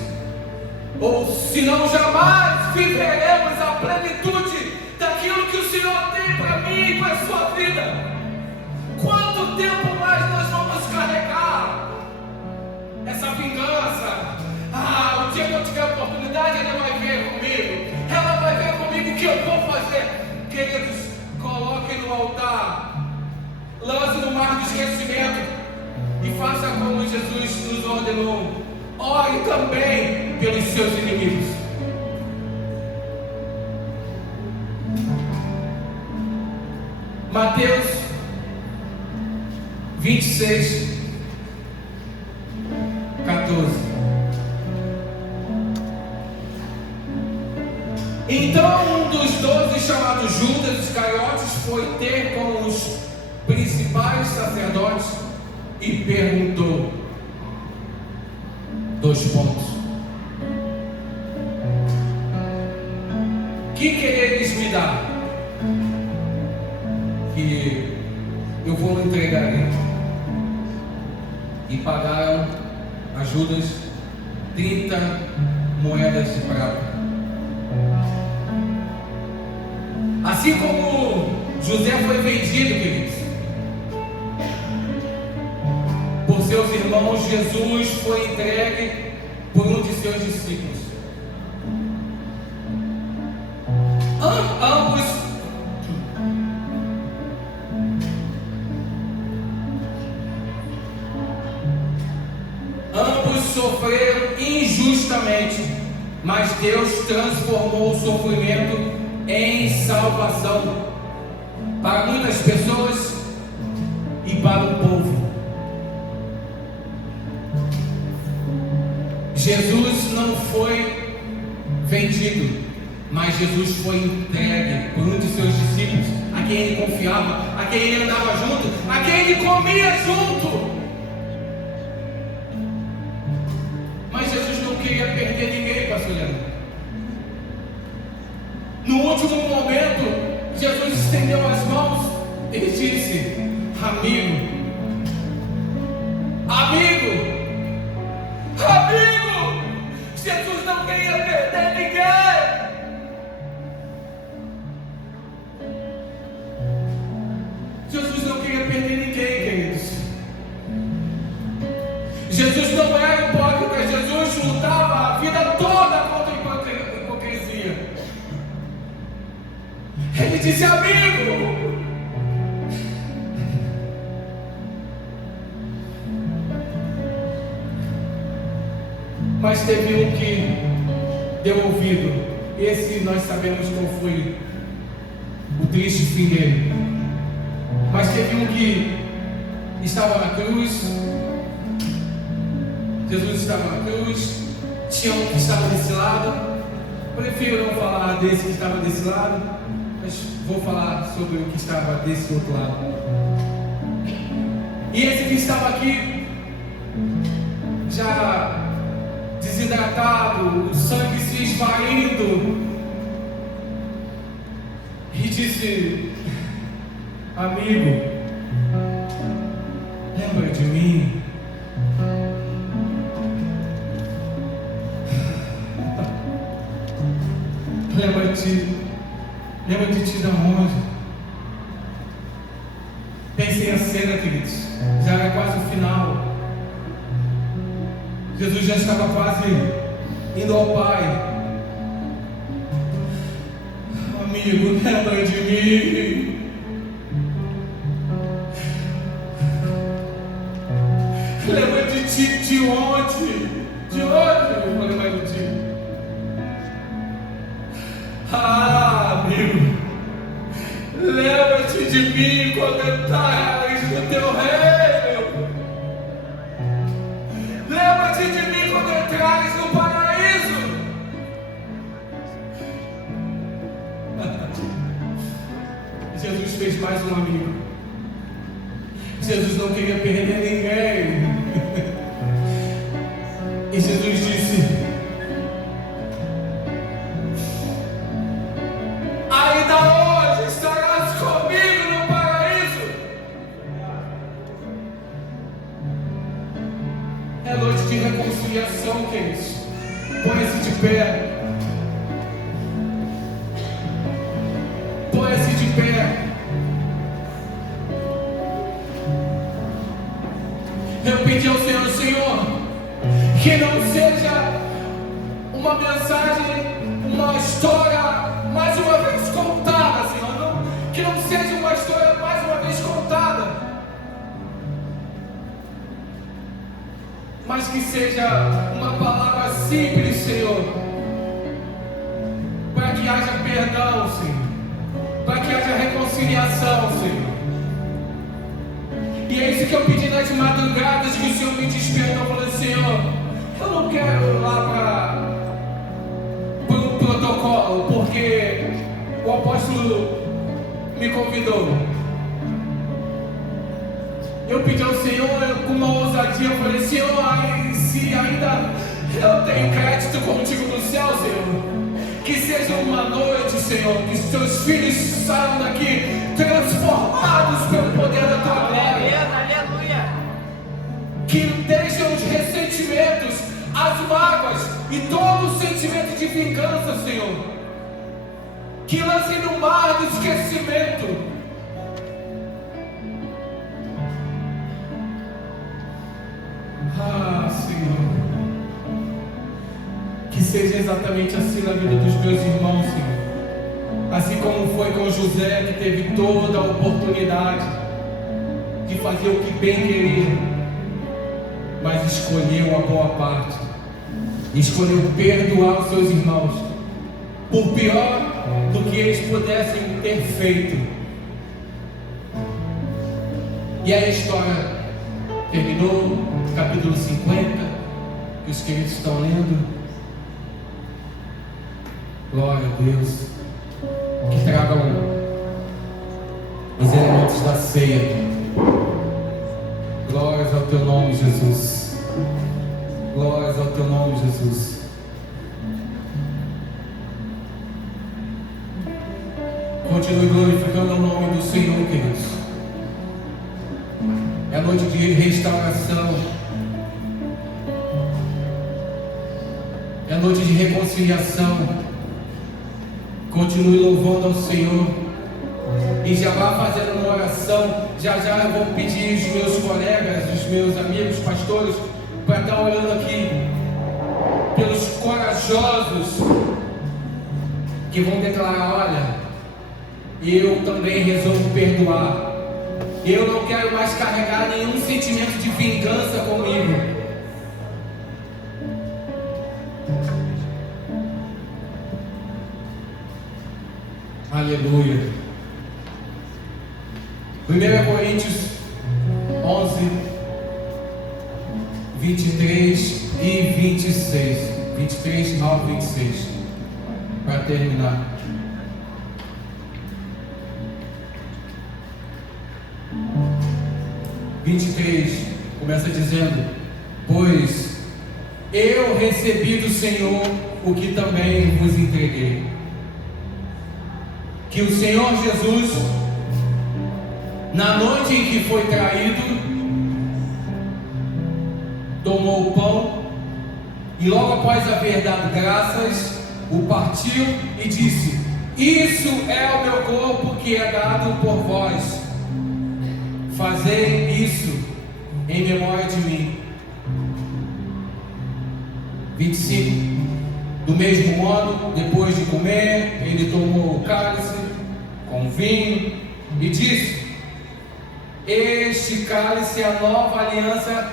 ou senão jamais viveremos a plenitude daquilo que o Senhor tem para mim e para a sua vida. Quanto tempo mais nós vamos carregar essa vingança? O dia que eu tiver oportunidade, ela vai ver comigo. Ela vai ver comigo o que eu vou fazer. Queridos, coloquem no altar, lance no mar do esquecimento e faça como Jesus nos ordenou. Ore também pelos seus inimigos. Mateus 26, 14. Então um dos 12, chamado Judas Iscariotes, foi ter com os principais sacerdotes e perguntou: 2 pontos. Que quereis me dar? Que eu vou entregar ele. E pagaram a Judas 30 moedas de prata. Assim como José foi vendido, queridos, por seus irmãos, Jesus foi entregue por um de seus discípulos. Ambos sofreram injustamente mas Deus transformou o sofrimento em salvação para muitas pessoas e para o povo. Jesus não foi vendido, mas Jesus foi entregue por um de seus discípulos, a quem ele confiava, a quem ele andava junto, a quem ele comia junto. Mas Jesus não queria perder ninguém, pastor Leandro. No último momento, Jesus estendeu as mãos e disse: amigo, amigo, amigo. Jesus não queria perder ninguém. Jesus não queria perder ninguém, queridos. Jesus não era hipócrita. Jesus lutava a vida toda contra a hipocrisia. Ele disse: amigo, mas teve um que deu ouvido. Esse nós sabemos qual foi o triste fim dele. Mas teve um que estava na cruz. Jesus estava na cruz. Tinha um que estava desse lado. Prefiro não falar desse que estava desse lado, mas vou falar sobre o que estava desse outro lado. E esse que estava aqui, já desidratado, o sangue se esvaindo, e disse: amigo, lembra de mim? Lembra de ti da onde? Pensem a cena, queridos, já era quase o final. Jesus já estava quase indo ao Pai. Amigo, lembra de mim? Lembra de ti de onde? De onde eu vou lembrar de ti? Amigo, lembra-te de mim quando entrares no teu reino. Lembra-te de mim quando entrares no paraíso. Jesus fez mais um amigo. Jesus não queria perder ninguém. E Jesus disse: ainda hoje estarás comigo no paraíso. É noite de reconciliação, queridos. Põe-se de pé. Põe-se de pé. Eu pedi ao Senhor, Senhor, que não seja uma mensagem, uma história mais uma vez contada, Senhor. Não, que não seja uma história mais uma vez contada, mas que seja uma palavra simples, Senhor, para que haja perdão, Senhor, para que haja reconciliação, Senhor. E é isso que eu pedi nas madrugadas, que o Senhor me despertou, falando: Senhor, eu não quero ir lá para um protocolo, porque o apóstolo me convidou. Eu pedi ao Senhor com uma ousadia, eu falei: Senhor, se ainda eu tenho crédito contigo no céu, Senhor, que seja uma noite, Senhor, que os teus filhos saiam daqui transformados pelo poder da tua glória. Aleluia. Que deixem os ressentimentos, as mágoas e todo o sentimento de vingança, Senhor, que lancem no mar do esquecimento. Senhor, que seja exatamente assim na vida dos meus irmãos, Senhor. Assim como foi com José, que teve toda a oportunidade de fazer o que bem queria, mas escolheu a boa parte. escolheu perdoar os seus irmãos, por pior do que eles pudessem ter feito. E aí a história terminou, capítulo 50, que os queridos estão lendo. Glória a Deus. Que tragam os elementos da ceia. Glórias ao teu nome, Jesus. Glórias ao teu nome, Jesus. Continue glorificando o nome do Senhor, queridos. É noite de restauração. É noite de reconciliação. Continue louvando ao Senhor. E já vá fazendo uma oração. Já eu vou pedir os meus colegas, os meus amigos pastores, para estar orando aqui pelos corajosos que vão declarar: olha, eu também resolvo perdoar. Eu não quero mais carregar nenhum sentimento de vingança comigo. Aleluia. 1 Coríntios 11, 23 e 26. 23 ao 26. Para terminar. Começa dizendo: pois eu recebi do Senhor o que também vos entreguei, que o Senhor Jesus, na noite em que foi traído, tomou o pão e logo após haver dado graças, o partiu e disse: isso é o meu corpo que é dado por vós. Fazei isso em memória de mim. 25. Do mesmo modo, depois de comer, ele tomou o cálice com vinho e disse: este cálice é a nova aliança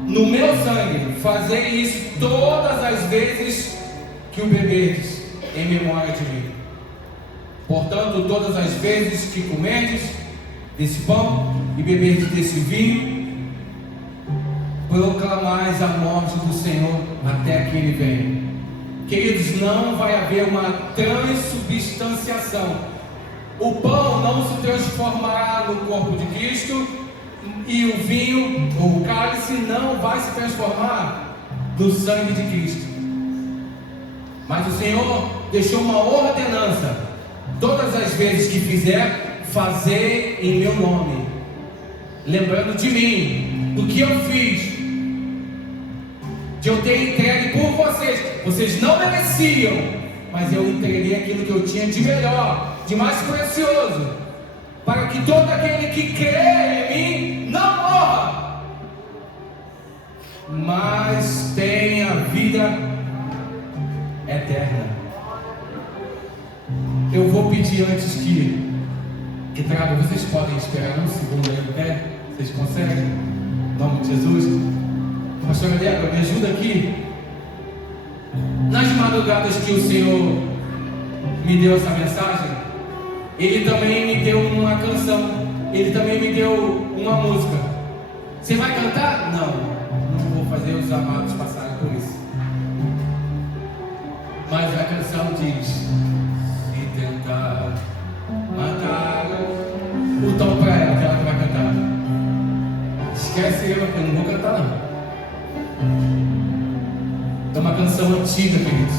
no meu sangue. Fazei isso todas as vezes que o beberdes, em memória de mim. Portanto, todas as vezes que comerdes desse pão e beberdes desse vinho, proclamais a morte do Senhor até que Ele venha. Queridos, não vai haver uma transubstanciação. O pão não se transformará no corpo de Cristo, e o vinho, ou o cálice, não vai se transformar no sangue de Cristo. Mas o Senhor deixou uma ordenança: todas as vezes que fizer, fazer em meu nome, lembrando de mim, do que eu fiz, de eu ter entregue por vocês. Vocês não mereciam, mas eu entreguei aquilo que eu tinha de melhor, de mais precioso, para que todo aquele que crê em mim não morra, mas tenha vida eterna. Eu vou pedir antes que traga, vocês podem esperar um segundo aí em pé? Vocês conseguem? Em nome de Jesus. Pastor Débora, me ajuda aqui. Nas madrugadas que o Senhor me deu essa mensagem, Ele também me deu uma canção, Ele também me deu uma música. Você vai cantar? Não vou fazer os amados passarem por isso. Mas a canção diz: se tentar matar, o tom para ela, que ela vai cantar. Esquece eu, que eu não vou cantar não. É uma canção antiga, queridos.